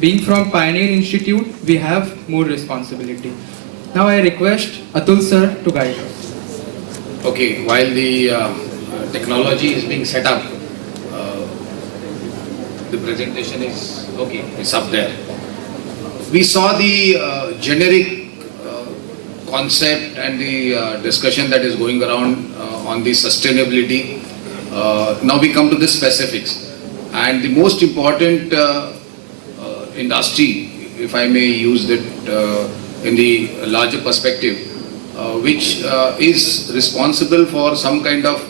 Being from Pioneer Institute, we have more responsibility. Now I request Atul sir to guide us. Okay, while the technology is being set up, uh, the presentation is okay, it's up there. We saw the generic concept and the discussion that is going around on the sustainability. Now we come to the specifics. And the most important industry, if I may use that in the larger perspective, which is responsible for some kind of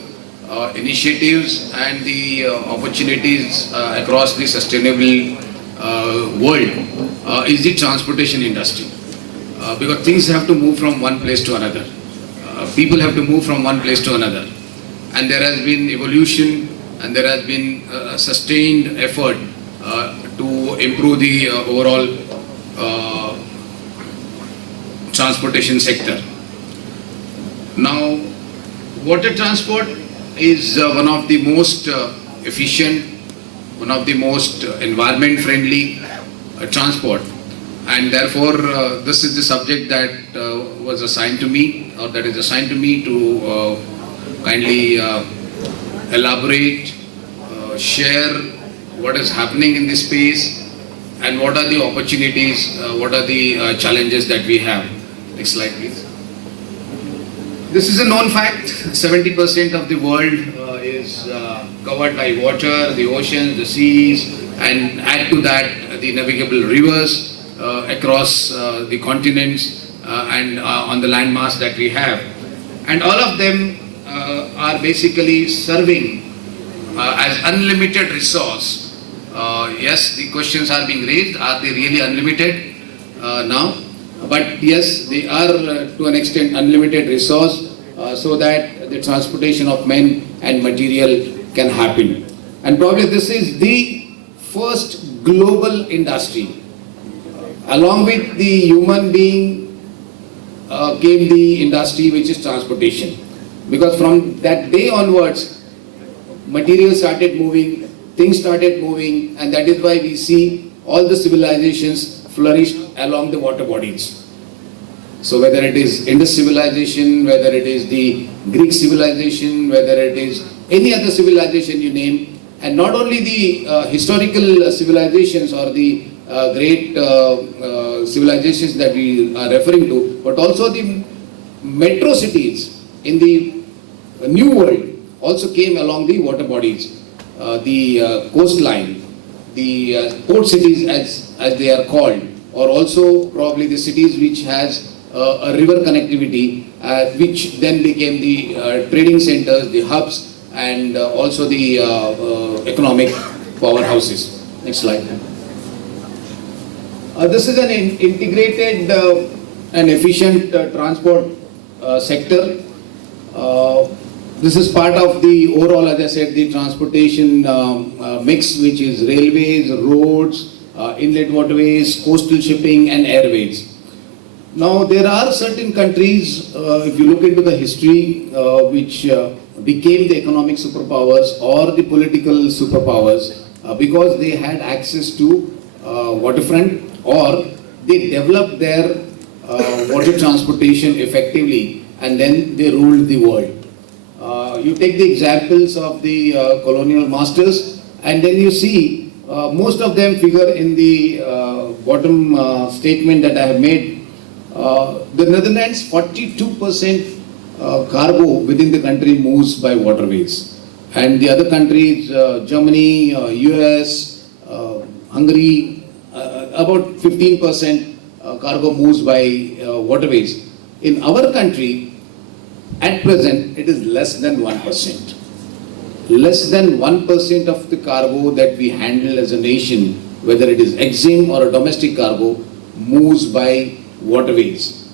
initiatives and the opportunities across the sustainable world, is the transportation industry. Because things have to move from one place to another. People have to move from one place to another. And there has been evolution and there has been a sustained effort to improve the overall transportation sector. Now, water transport is one of the most efficient, one of the most environment friendly transport, and therefore this is the subject that was assigned to me, or that is assigned to me to kindly elaborate, share what is happening in this space and what are the opportunities, what are the challenges that we have. Next slide please. This is a known fact. 70% of the world is covered by water, the oceans, the seas, and add to that the navigable rivers across the continents and on the landmass that we have. And all of them are basically serving as unlimited resource. Yes, the questions are being raised. Are they really unlimited now? But yes, they are to an extent unlimited resource so that the transportation of men and material can happen. And probably this is the first global industry. Along with the human being came the industry which is transportation. Because from that day onwards, material started moving, things started moving, and that is why we see all the civilizations flourished along the water bodies. So whether it is Indus civilization, whether it is the Greek civilization, whether it is any other civilization you name, and not only the historical civilizations or the great civilizations that we are referring to, but also the metro cities in the New World also came along the water bodies. The coastline, the port cities as they are called, or also probably the cities which has a river connectivity, which then became the trading centers, the hubs, and also the economic powerhouses. Next slide. This is an integrated and efficient transport sector. This is part of the overall, as I said, the transportation mix, which is railways, roads, inlet waterways, coastal shipping, and airways. Now, there are certain countries, if you look into the history, which became the economic superpowers or the political superpowers because they had access to waterfront, or they developed their water transportation effectively, and then they ruled the world. You take the examples of the colonial masters, and then you see most of them figure in the bottom statement that I have made. The Netherlands, 42% cargo within the country moves by waterways, and the other countries, Germany, US, Hungary, about 15% cargo moves by waterways. In our country, at present, it is less than 1%. Less than 1% of the cargo that we handle as a nation, whether it is EXIM or a domestic cargo, moves by waterways.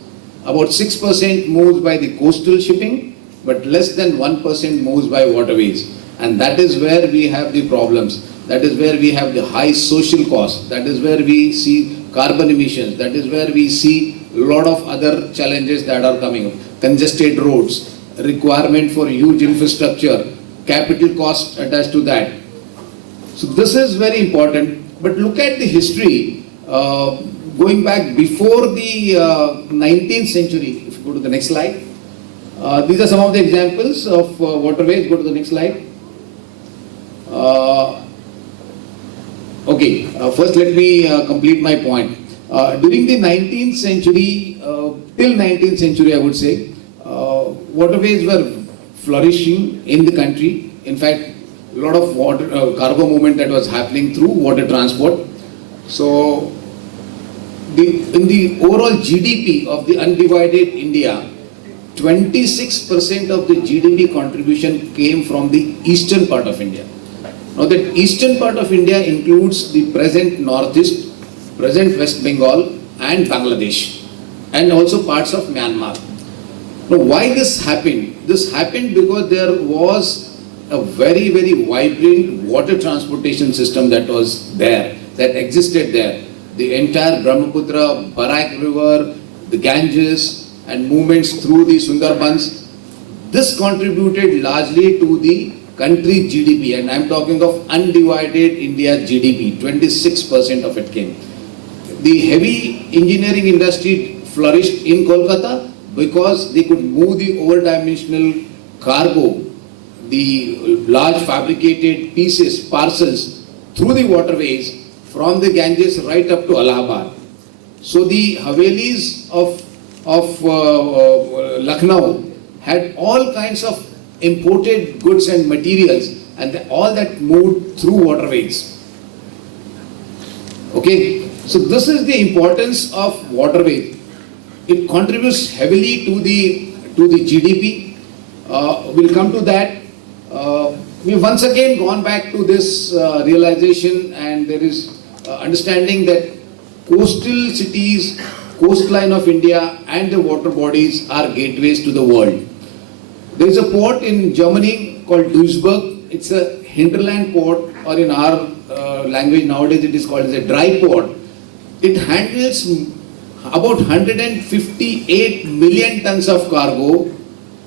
About 6% moves by the coastal shipping, but less than 1% moves by waterways. And that is where we have the problems. That is where we have the high social costs. That is where we see carbon emissions. That is where we see a lot of other challenges that are coming up. Congested roads, requirement for huge infrastructure, capital cost attached to that. So this is very important. But look at the history, going back before the 19th century. If you go to the next slide. These are some of the examples of waterways. Go to the next slide. First let me complete my point. During the 19th century, till 19th century I would say, waterways were flourishing in the country. In fact, a lot of water cargo movement that was happening through water transport. So, in the overall GDP of the undivided India, 26% of the GDP contribution came from the eastern part of India. Now that eastern part of India includes the present Northeast, present West Bengal and Bangladesh, and also parts of Myanmar. Now why this happened? This happened because there was a very, very vibrant water transportation system that was there, that existed there. The entire Brahmaputra, Barak River, the Ganges, and movements through the Sundarbans. This contributed largely to the country GDP, and I am talking of undivided India GDP, 26% of it came. The heavy engineering industry flourished in Kolkata because they could move the over-dimensional cargo, the large fabricated pieces, parcels, through the waterways from the Ganges right up to Allahabad. So the Havelis of Lucknow had all kinds of imported goods and materials, and all that moved through waterways. Okay, so this is the importance of waterways. It contributes heavily to the GDP. We'll come to that. We've once again gone back to this realization, and there is understanding that coastal cities, coastline of India and the water bodies are gateways to the world. There is a port in Germany called Duisburg. It's a hinterland port, or in our language nowadays it is called as a dry port. It handles about 158 million tons of cargo,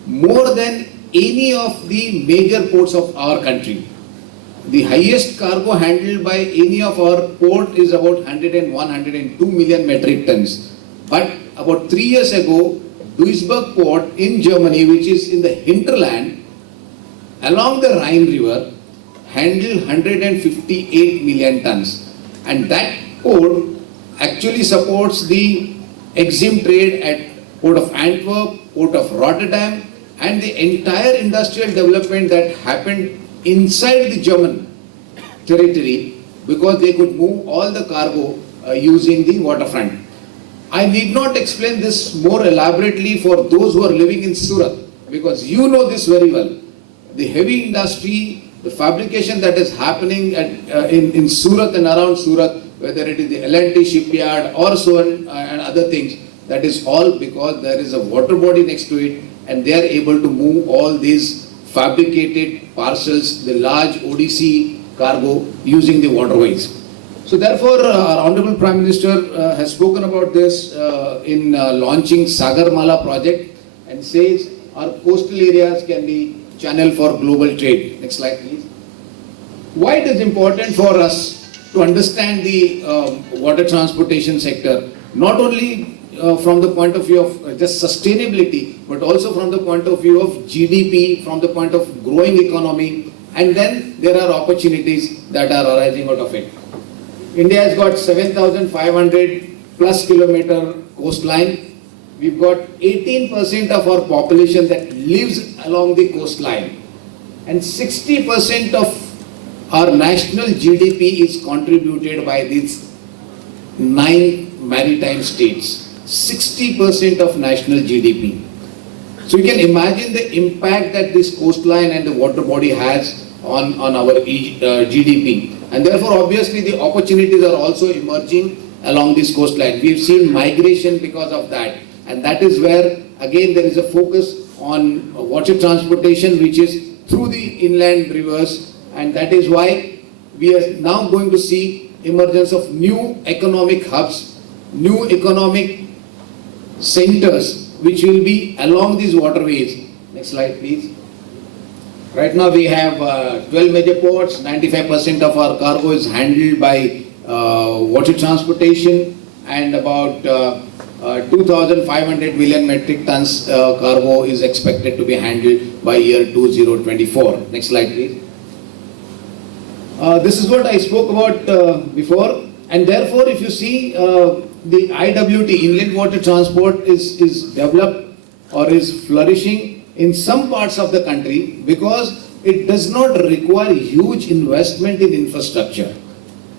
more than any of the major ports of our country. The highest cargo handled by any of our port is about 101, 102 million metric tons. But about 3 years ago, Duisburg port in Germany, which is in the hinterland, along the Rhine River, handled 158 million tons. And that port actually supports the EXIM trade at Port of Antwerp, Port of Rotterdam, and the entire industrial development that happened inside the German territory, because they could move all the cargo using the waterfront. I need not explain this more elaborately for those who are living in Surat, because you know this very well. The heavy industry, the fabrication that is happening in Surat and around Surat, whether it is the L&T shipyard or so on and other things, that is all because there is a water body next to it, and they are able to move all these fabricated parcels, the large ODC cargo, using the waterways. So therefore, our Honorable Prime Minister has spoken about this in launching Sagarmala project, and says our coastal areas can be channel for global trade. Next slide, please. Why it is important for us to understand the water transportation sector, not only from the point of view of just sustainability, but also from the point of view of GDP, from the point of growing economy, and then there are opportunities that are arising out of it. India has got 7,500 plus kilometer coastline. We've got 18% of our population that lives along the coastline, and 60% of our national GDP is contributed by these 9 maritime states. 60% of national GDP. So you can imagine the impact that this coastline and the water body has on our GDP. And therefore, obviously, the opportunities are also emerging along this coastline. We've seen migration because of that. And that is where, again, there is a focus on water transportation, which is through the inland rivers. And that is why we are now going to see emergence of new economic hubs, new economic centers, which will be along these waterways. Next slide, please. Right now we have 12 major ports. 95% of our cargo is handled by water transportation, and about 2,500 million metric tons cargo is expected to be handled by year 2024. Next slide, please. This is what I spoke about before, and therefore, if you see the IWT, inland water transport, is developed or is flourishing in some parts of the country because it does not require huge investment in infrastructure.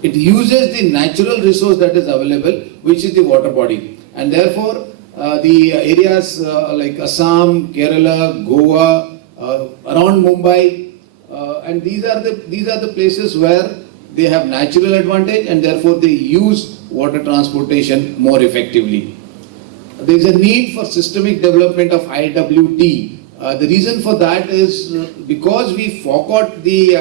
It uses the natural resource that is available, which is the water body, and therefore the areas like Assam, Kerala, Goa, around Mumbai, and these are the places where they have natural advantage, and therefore they use water transportation more effectively. There is a need for systemic development of IWT. The reason for that is because we forgot the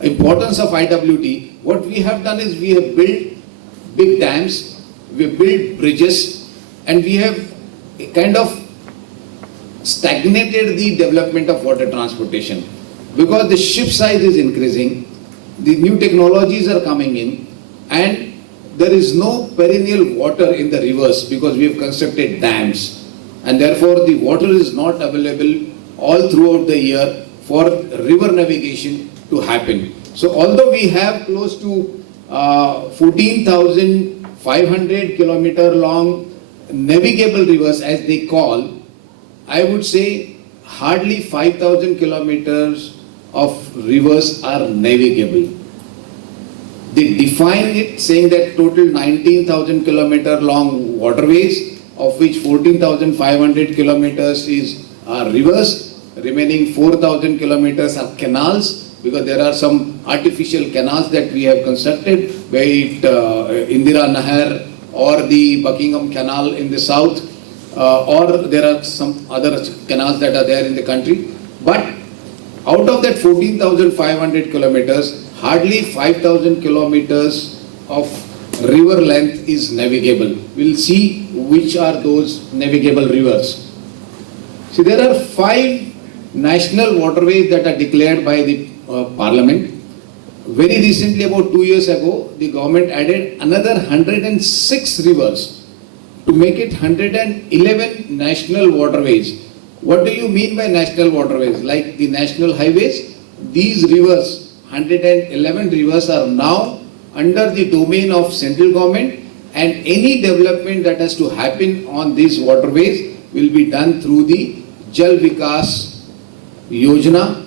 importance of IWT. What we have done is we have built big dams, we have built bridges, and we have kind of stagnated the development of water transportation because the ship size is increasing, the new technologies are coming in, and there is no perennial water in the rivers because we have constructed dams, and therefore the water is not available all throughout the year for river navigation to happen. So although we have close to 14,500 kilometer long navigable rivers as they call, I would say hardly 5,000 kilometers of rivers are navigable. They define it saying that total 19,000 kilometer long waterways, of which 14,500 kilometers is rivers, remaining 4,000 kilometers are canals, because there are some artificial canals that we have constructed, be it Indira Nahar or the Buckingham Canal in the south, or there are some other canals that are there in the country. But out of that 14,500 kilometers, hardly 5,000 kilometers of river length is navigable. We'll see which are those navigable rivers. See, there are 5 national waterways that are declared by the Parliament. Very recently, about 2 years ago, the government added another 106 rivers to make it 111 national waterways. What do you mean by national waterways? Like the national highways, these rivers, 111 rivers, are now under the domain of central government, and any development that has to happen on these waterways will be done through the Jal Vikas Yojana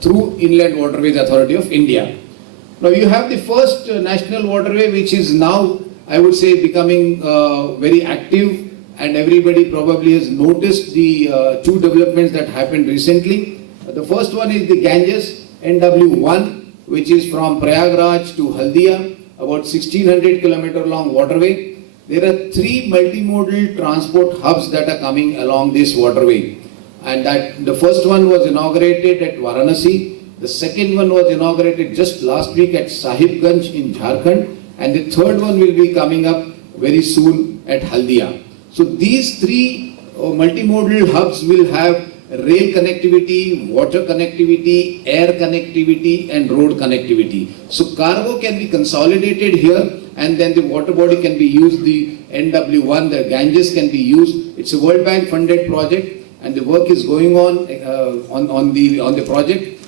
through Inland Waterways Authority of India. Now you have the first national waterway, which is now, I would say, becoming very active, and everybody probably has noticed the 2 developments that happened recently. The first one is the Ganges NW1, which is from Prayagraj to Haldia, about 1600 kilometer long waterway. There are 3 multimodal transport hubs that are coming along this waterway, and that the first one was inaugurated at Varanasi, the second one was inaugurated just last week at Sahibganj in Jharkhand, and the third one will be coming up very soon at Haldia. So these 3 multimodal hubs will have rail connectivity, water connectivity, air connectivity, and road connectivity. So cargo can be consolidated here, and then the water body can be used, the NW1, the Ganges can be used. It's a World Bank funded project, and the work is going on the project.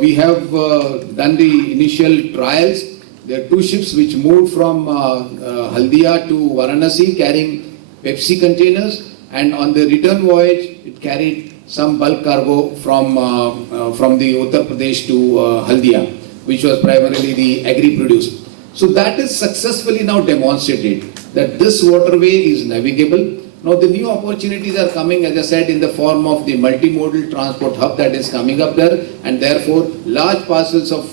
We have done the initial trials. There are 2 ships which moved from Haldia to Varanasi carrying Pepsi containers, and on the return voyage it carried some bulk cargo from the Uttar Pradesh to Haldia, which was primarily the agri-produce. So that is successfully now demonstrated that this waterway is navigable. Now the new opportunities are coming, as I said, in the form of the multimodal transport hub that is coming up there, and therefore large parcels of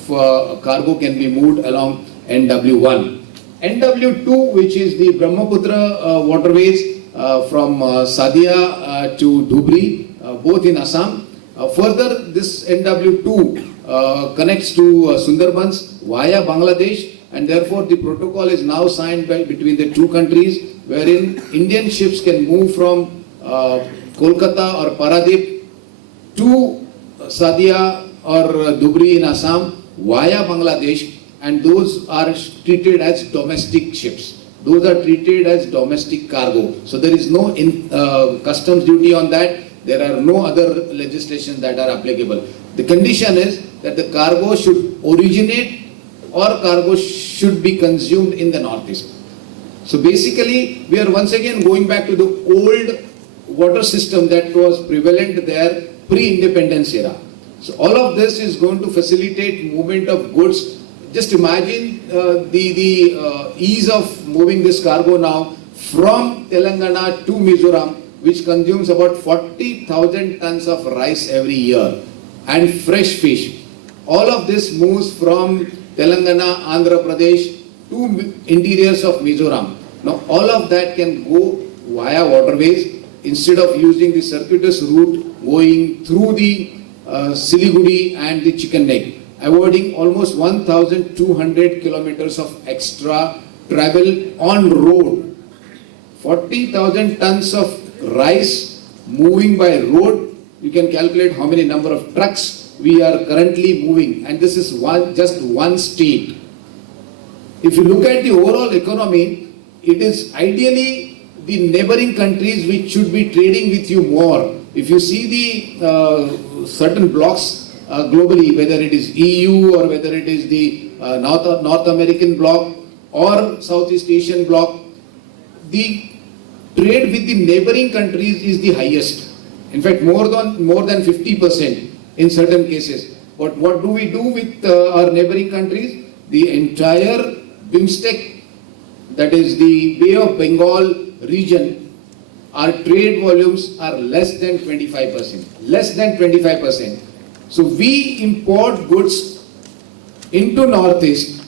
cargo can be moved along NW1. NW2, which is the Brahmaputra waterways from Sadia to Dhubri, both in Assam. Further, this NW2 connects to Sundarbans via Bangladesh, and therefore the protocol is now signed between the 2 countries, wherein Indian ships can move from Kolkata or Paradip to Sadia or Dhubri in Assam via Bangladesh, and those are treated as domestic ships. Those are treated as domestic cargo. So there is no customs duty on that. There are no other legislations that are applicable. The condition is that the cargo should originate or cargo should be consumed in the northeast. So basically, we are once again going back to the old water system that was prevalent there pre-independence era. So all of this is going to facilitate movement of goods. Just imagine the ease of moving this cargo now from Telangana to Mizoram, which consumes about 40,000 tons of rice every year and fresh fish. All of this moves from Telangana, Andhra Pradesh to interiors of Mizoram. Now all of that can go via waterways instead of using the circuitous route going through the Siliguri and the Chicken Neck, avoiding almost 1,200 kilometers of extra travel on road. 40,000 tons of rice moving by road, you can calculate how many number of trucks we are currently moving, and this is just one state. If you look at the overall economy, it is ideally the neighboring countries which should be trading with you more. If you see the certain blocks globally, whether it is EU or whether it is the North American bloc or Southeast Asian bloc, the trade with the neighboring countries is the highest. In fact, more than 50% in certain cases. But what do we do with our neighboring countries? The entire BIMSTEC, that is the Bay of Bengal region, our trade volumes are less than 25%. Less than 25%. So we import goods into Northeast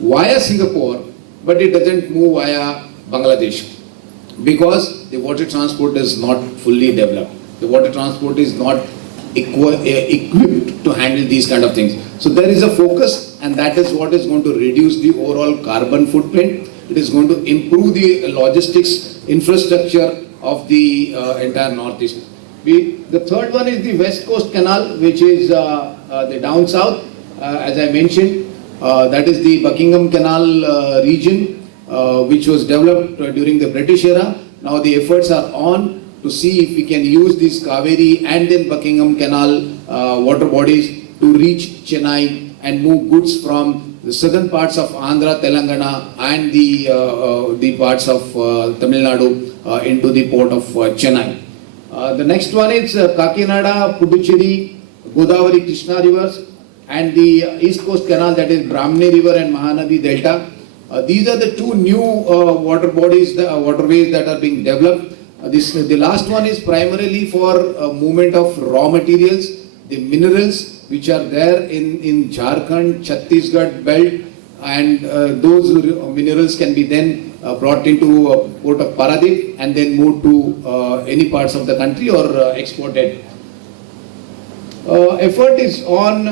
via Singapore, but it doesn't move via Bangladesh because the water transport is not fully developed. The water transport is not equipped to handle these kind of things. So there is a focus, and that is what is going to reduce the overall carbon footprint. It is going to improve the logistics infrastructure of the entire Northeast. The third one is the West Coast Canal, which is the down south, as I mentioned. That is the Buckingham Canal region, which was developed during the British era. Now the efforts are on to see if we can use this Kaveri and then Buckingham Canal water bodies to reach Chennai and move goods from the southern parts of Andhra, Telangana and the parts of Tamil Nadu into the port of Chennai. The next one is Kakinada, Puducherry, Godavari, Krishna rivers and the East Coast Canal, that is Brahmani River and Mahanadi Delta. These are the two new water bodies, waterways that are being developed. The last one is primarily for movement of raw materials, the minerals which are there in Jharkhand, Chhattisgarh belt, and those minerals can be then brought into port of Paradip and then moved to any parts of the country or exported. Effort is on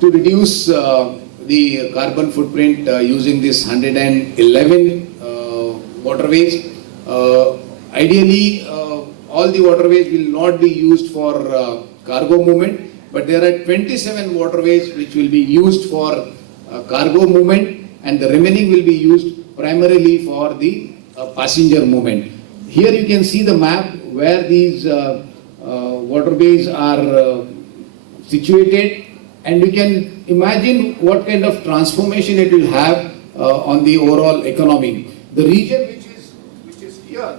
to reduce the carbon footprint using this 111 waterways. Ideally, all the waterways will not be used for cargo movement, but there are 27 waterways which will be used for cargo movement, and the remaining will be used primarily for the passenger movement. Here you can see the map where these waterways are situated, and you can imagine what kind of transformation it will have on the overall economy. The region which is here,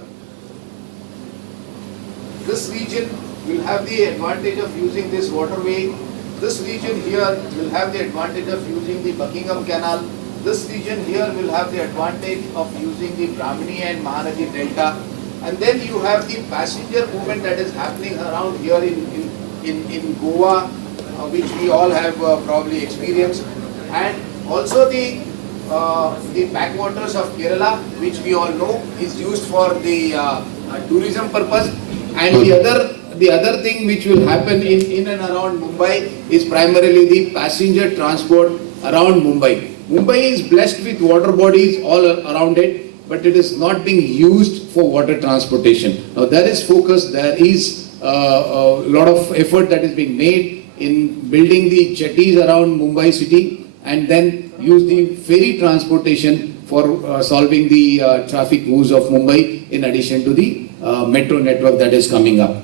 this region will have the advantage of using this waterway. This region here will have the advantage of using the Buckingham Canal. This region here will have the advantage of using the Brahmani and Mahanadi Delta. And then you have the passenger movement that is happening around here in Goa, which we all have probably experienced. And also the backwaters of Kerala, which we all know is used for the tourism purpose. And the other thing which will happen in and around Mumbai is primarily the passenger transport around Mumbai. Mumbai is blessed with water bodies all around it, but it is not being used for water transportation. Now there is focus, there is a lot of effort that is being made in building the jetties around Mumbai city and then use the ferry transportation for solving the traffic woes of Mumbai in addition to the metro network that is coming up.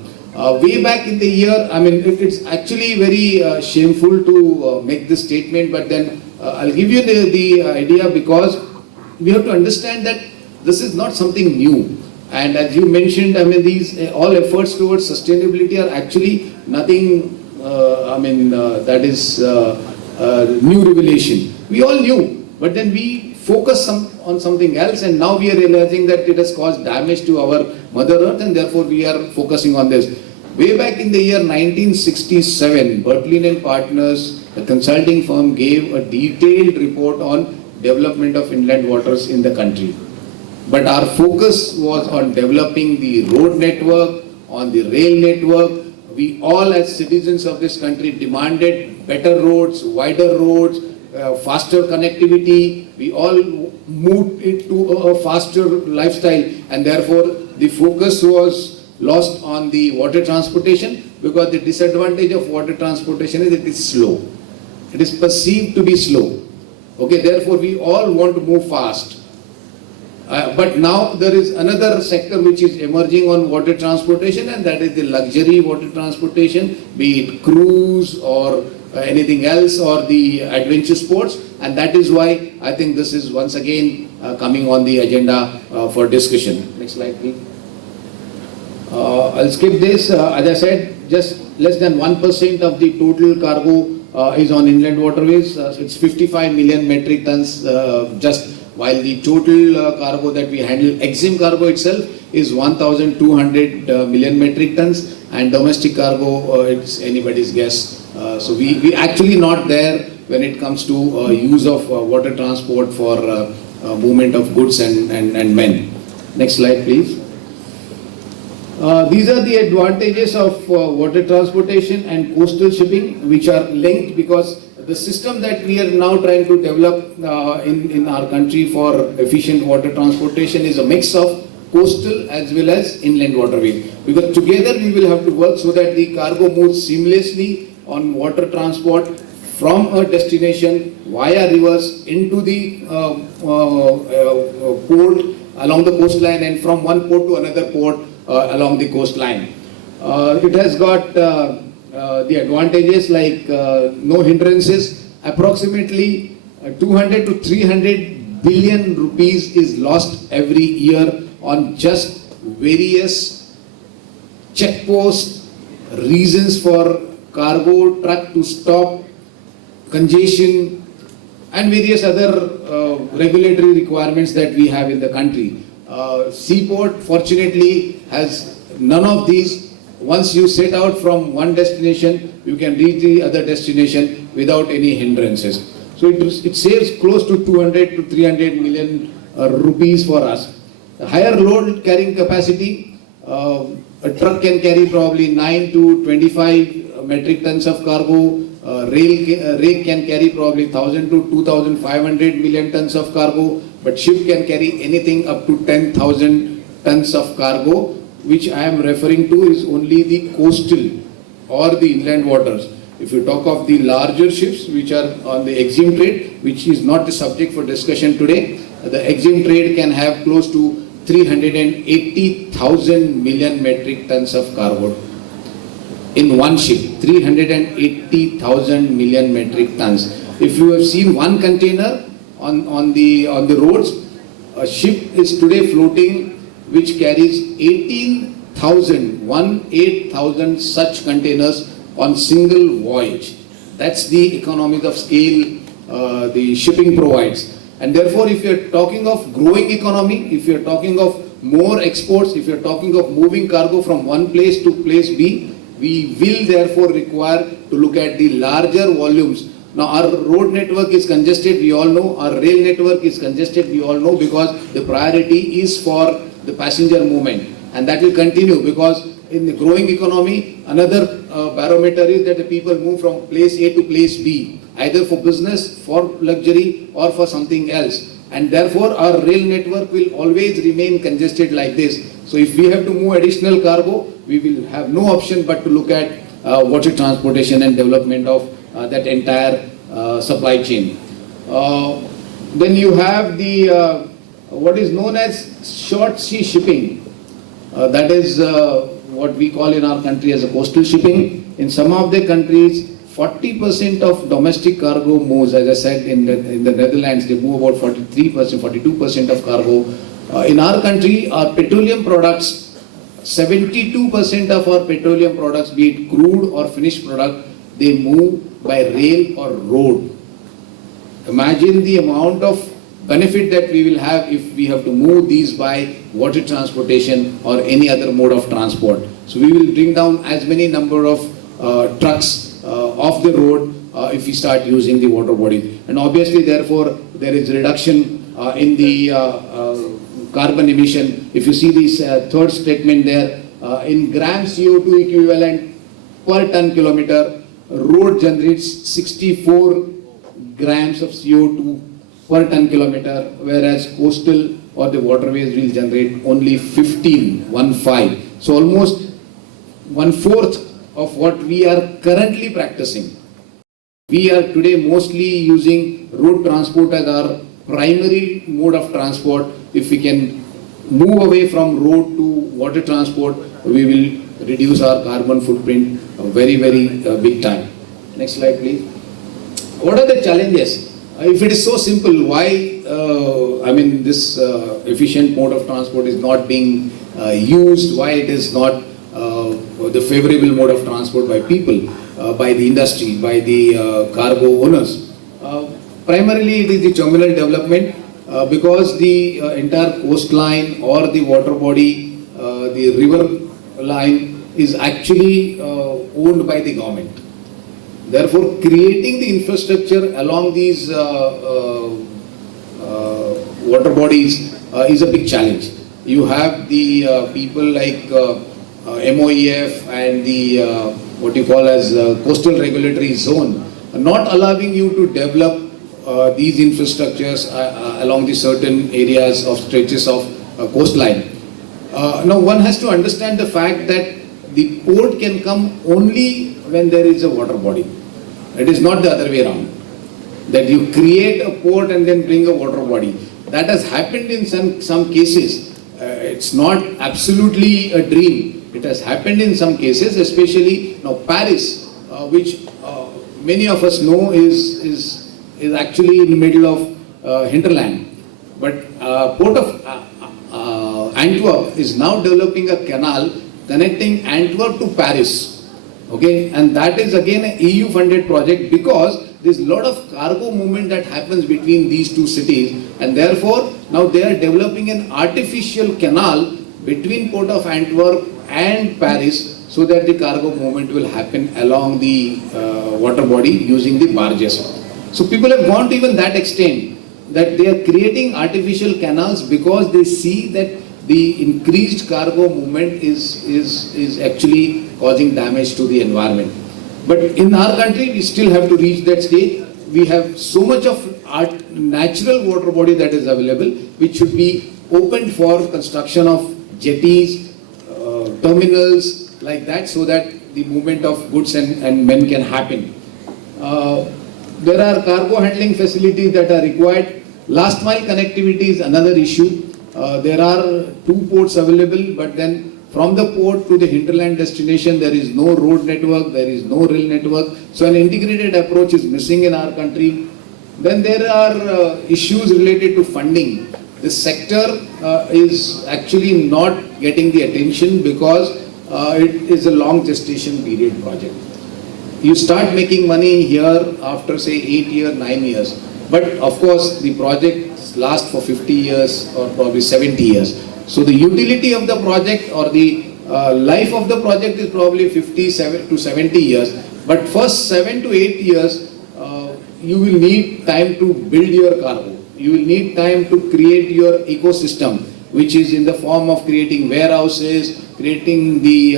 Way back in the year, I mean, it's actually very shameful to make this statement, but then I'll give you the idea, because we have to understand that this is not something new. And as you mentioned, I mean, these all efforts towards sustainability are actually nothing, that is new revelation. We all knew, but then we focused on something else, and now we are realizing that it has caused damage to our Mother Earth, and therefore we are focusing on this. Way back in the year 1967, Bertlin and Partners, the consulting firm, gave a detailed report on development of inland waters in the country. But our focus was on developing the road network, on the rail network. We all as citizens of this country demanded better roads, wider roads, faster connectivity. We all moved into a faster lifestyle, and therefore the focus was lost on the water transportation, because the disadvantage of water transportation is it is slow. It is perceived to be slow. Okay, therefore we all want to move fast. But now there is another sector which is emerging on water transportation, and that is the luxury water transportation, be it cruise or anything else, or the adventure sports, and that is why I think this is once again coming on the agenda for discussion. Next slide, please. I'll skip this. As I said, just less than 1% of the total cargo is on inland waterways. It's 55 million metric tons, just while the total cargo that we handle, EXIM cargo itself, is 1,200 million metric tons, and domestic cargo, it's anybody's guess. So we actually not there when it comes to use of water transport for movement of goods and men. Next slide, please. These are the advantages of water transportation and coastal shipping, which are linked, because the system that we are now trying to develop in our country for efficient water transportation is a mix of coastal as well as inland waterway. Because together we will have to work so that the cargo moves seamlessly on water transport from a destination via rivers into the port along the coastline, and from one port to another port along the coastline. It has got the advantages like no hindrances. Approximately 200 to 300 billion rupees is lost every year on just various checkposts, reasons for cargo truck to stop, congestion, and various other regulatory requirements that we have in the country. Seaport fortunately has none of these. Once you set out from one destination, you can reach the other destination without any hindrances. So it saves close to 200 to 300 million rupees for us. The higher load carrying capacity, a truck can carry probably 9 to 25 metric tons of cargo. Rail can carry probably 1,000 to 2,500 million tons of cargo, but ship can carry anything up to 10,000 tons of cargo, which I am referring to is only the coastal or the inland waters. If you talk of the larger ships which are on the EXIM trade, which is not the subject for discussion today, the EXIM trade can have close to 380,000 million metric tons of cargo in one ship. 380,000 million metric tons. If you have seen one container on the roads, a ship is today floating which carries 18,000 such containers on single voyage. That's the economies of scale the shipping provides. And therefore, if you're talking of growing economy, if you're talking of more exports, if you're talking of moving cargo from one place to place B, we will therefore require to look at the larger volumes. Now our road network is congested, we all know. Our rail network is congested, we all know, because the priority is for the passenger movement. And that will continue, because in the growing economy, another barometer is that the people move from place A to place B, either for business, for luxury, or for something else. And therefore our rail network will always remain congested like this. So if we have to move additional cargo, we will have no option but to look at water transportation and development of that entire supply chain. Then you have the what is known as short sea shipping. That is what we call in our country as a coastal shipping. In some of the countries, 40% of domestic cargo moves, as I said, in the Netherlands, they move about 43%, 42% of cargo. In our country, our petroleum products, 72% of our petroleum products, be it crude or finished product, they move by rail or road. Imagine the amount of benefit that we will have if we have to move these by water transportation or any other mode of transport. So we will bring down as many number of trucks off the road if we start using the water body. And obviously, therefore, there is reduction in the carbon emission. If you see this third statement there, in gram CO2 equivalent per ton kilometer, road generates 64 grams of CO2 per ton kilometer, whereas coastal or the waterways will generate only 15. So almost 1/4 of what we are currently practicing. We are today mostly using road transport as our primary mode of transport. If we can move away from road to water transport, we will reduce our carbon footprint very, very big time. Next slide, please. What are the challenges? If it is so simple, why, this efficient mode of transport is not being used, why it is not the favorable mode of transport by people, by the industry, by the cargo owners? Primarily, it is the terminal development because the entire coastline or the water body, the river line is actually owned by the government. Therefore, creating the infrastructure along these water bodies is a big challenge. You have the people like MOEF and the what you call as coastal regulatory zone not allowing you to develop these infrastructures along the certain areas of stretches of coastline. Now, one has to understand the fact that the port can come only when there is a water body. It is not the other way around. That you create a port and then bring a water body. That has happened in some cases. It's not absolutely a dream. It has happened in some cases, especially now Paris, which many of us know is actually in the middle of hinterland. But Port of Antwerp is now developing a canal connecting Antwerp to Paris. Okay, and that is again an EU funded project because there's a lot of cargo movement that happens between these two cities, and therefore now they are developing an artificial canal between Port of Antwerp and Paris so that the cargo movement will happen along the water body using the barges. So people have gone to even that extent that they are creating artificial canals because they see that the increased cargo movement is actually causing damage to the environment. But in our country, we still have to reach that stage. We have so much of natural water body that is available, which should be opened for construction of jetties, terminals like that, so that the movement of goods and men can happen. There are cargo handling facilities that are required. Last mile connectivity is another issue. There are 2 ports available, but then from the port to the hinterland destination, there is no road network, there is no rail network. So an integrated approach is missing in our country. Then there are issues related to funding. This sector is actually not getting the attention because it is a long gestation period project. You start making money here after say 8 years, 9 years. But of course, the projects last for 50 years or probably 70 years. So the utility of the project or the life of the project is probably 57 to 70 years. But first 7 to 8 years, you will need time to build your cargo. You will need time to create your ecosystem, which is in the form of creating warehouses, creating the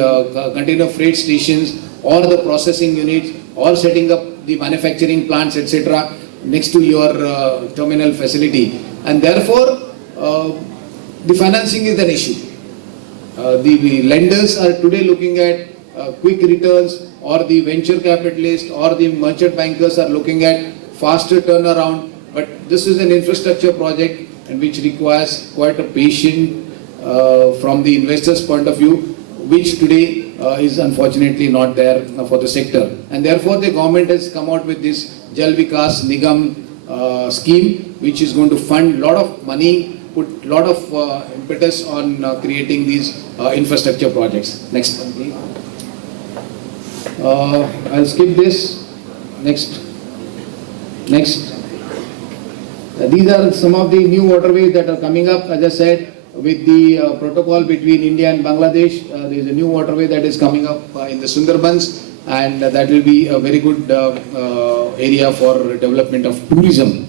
container freight stations or the processing units or setting up the manufacturing plants, etc. next to your terminal facility. And therefore, the financing is an issue. The lenders are today looking at quick returns, or the venture capitalists or the merchant bankers are looking at faster turnaround. but this is an infrastructure project and which requires quite a patience from the investor's point of view, which today is unfortunately not there for the sector. And therefore the government has come out with this Jal Vikas Nigam scheme, which is going to fund lot of money, put lot of impetus on creating these infrastructure projects. Next one, please. I'll skip this. Next. These are some of the new waterways that are coming up. As I said, with the protocol between India and Bangladesh, there is a new waterway that is coming up in the Sundarbans, and that will be a very good area for development of tourism,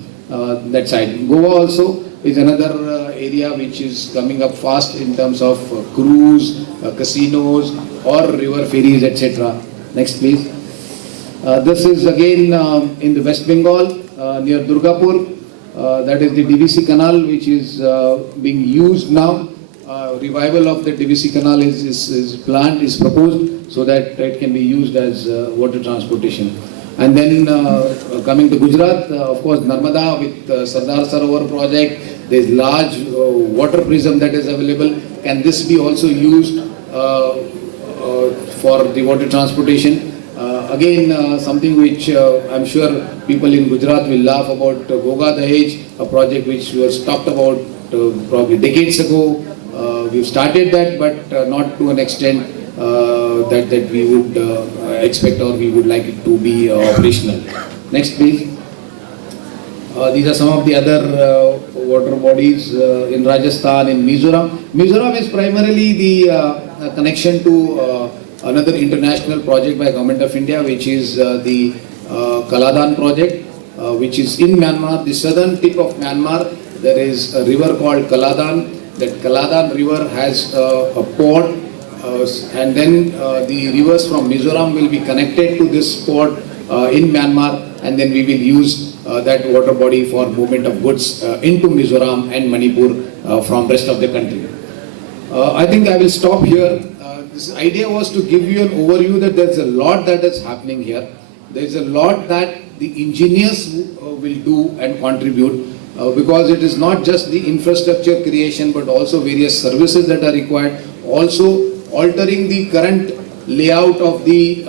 that side. Goa also is another area which is coming up fast in terms of cruise, casinos or river ferries, etc. Next please. This is again in the West Bengal near Durgapur. That is the DVC canal which is being used now. Revival of the DVC canal is planned, is proposed, so that it can be used as water transportation. And then coming to Gujarat, of course Narmada with Sardar Sarovar project, there is large water prism that is available. Can this be also used for the water transportation? Again, something which I'm sure people in Gujarat will laugh about, Goga Dahej, a project which was talked about probably decades ago. We've started that, but not to an extent that we would expect or we would like it to be operational. Next please. These are some of the other water bodies in Rajasthan, in Mizoram. Mizoram is primarily the connection to another international project by Government of India, which is the Kaladan project, which is in Myanmar, the southern tip of Myanmar. There is a river called Kaladan. That Kaladan river has a port, and then the rivers from Mizoram will be connected to this port in Myanmar, and then we will use that water body for movement of goods into Mizoram and Manipur from rest of the country. I think I will stop here. This idea was to give you an overview that there's a lot that is happening here. There's a lot that the engineers will do and contribute, because it is not just the infrastructure creation but also various services that are required, also altering the current layout of the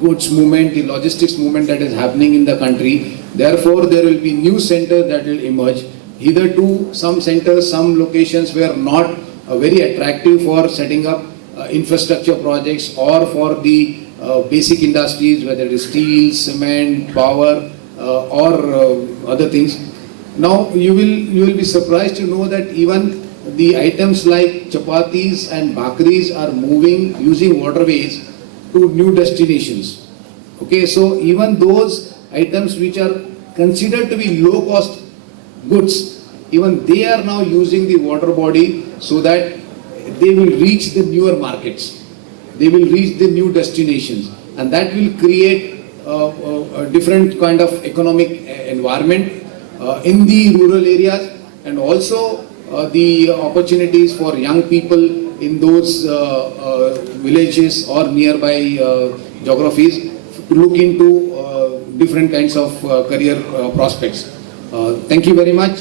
goods movement, the logistics movement that is happening in the country. Therefore, there will be new centers that will emerge. Hitherto, some centers, some locations were not very attractive for setting up infrastructure projects or for the basic industries, whether it is steel, cement, power or other things. Now you will be surprised to know that even the items like chapatis and bhakris are moving using waterways to new destinations. Okay, so even those items which are considered to be low cost goods, even they are now using the water body so that they will reach the newer markets, they will reach the new destinations, and that will create a different kind of economic environment in the rural areas, and also the opportunities for young people in those villages or nearby geographies to look into different kinds of career prospects. Thank you very much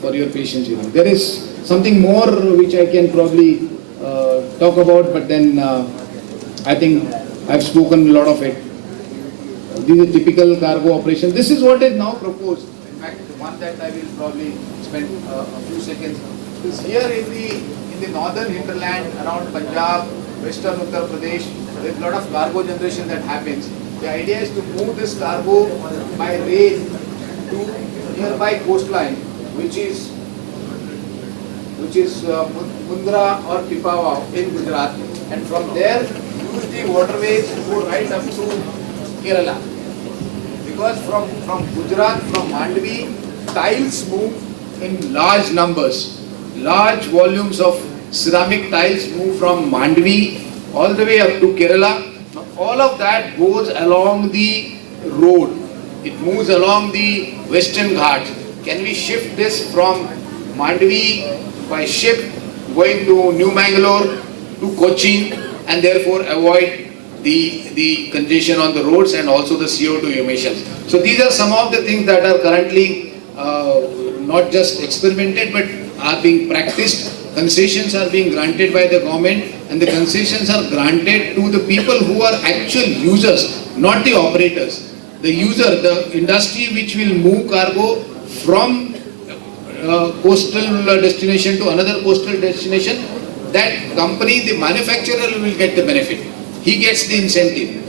for your patience. There is something more which I can probably talk about, but then I think I've spoken a lot of it. This is a typical cargo operation. This is what is now proposed. In fact, the one that I will probably spend a few seconds is here in the northern hinterland around Punjab, western Uttar Pradesh. There is a lot of cargo generation that happens. The idea is to move this cargo by rail to nearby coastline, which is Mundra or Pipavav in Gujarat, and from there use the waterways to go right up to Kerala. Because from Gujarat, from Mandvi, tiles move in large numbers. Large volumes of ceramic tiles move from Mandvi all the way up to Kerala. Now, all of that goes along the road. It moves along the Western Ghats. Can we shift this from Mandvi by ship going to New Mangalore to Cochin, and therefore avoid the congestion on the roads and also the CO2 emissions? So these are some of the things that are currently not just experimented but are being practiced. Concessions are being granted by the government, and the concessions are granted to the people who are actual users, not the operators. The user, the industry which will move cargo from coastal destination to another coastal destination, that company, the manufacturer will get the benefit. He gets the incentive.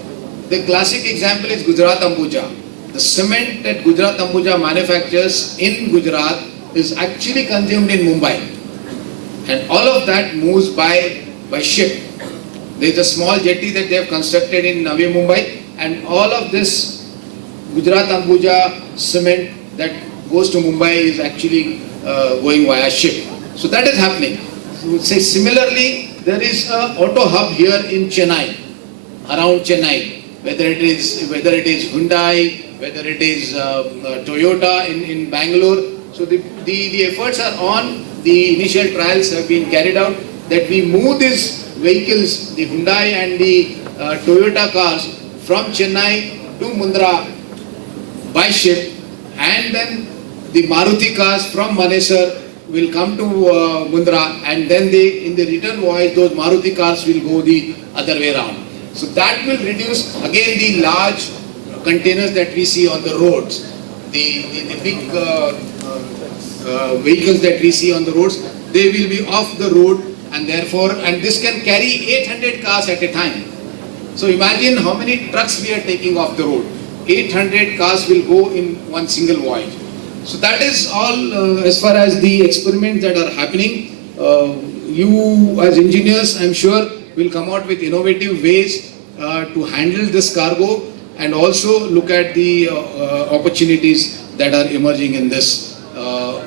The classic example is Gujarat Ambuja. The cement that Gujarat Ambuja manufactures in Gujarat is actually consumed in Mumbai. And all of that moves by ship. There is a small jetty that they have constructed in Navi Mumbai, and all of this Gujarat Ambuja cement that goes to Mumbai is actually going via ship. So that is happening. So say similarly, there is an auto hub here in Chennai, around Chennai, whether it is Hyundai, whether it is Toyota in Bangalore. So the efforts are on. The initial trials have been carried out that we move these vehicles, the Hyundai and the Toyota cars, from Chennai to Mundra by ship, and then the Maruti cars from Manesar will come to Mundra, and then in the return voyage those Maruti cars will go the other way around. So that will reduce again the large containers that we see on the roads, the big vehicles that we see on the roads. They will be off the road, and therefore, and this can carry 800 cars at a time. So imagine how many trucks we are taking off the road. 800 cars will go in one single voyage. So that is all as far as the experiments that are happening. You as engineers, I'm sure, will come out with innovative ways to handle this cargo, and also look at the opportunities that are emerging in this.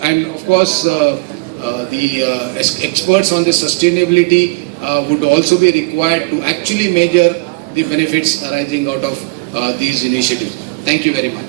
And of course, the experts on the sustainability would also be required to actually measure the benefits arising out of these initiatives. Thank you very much.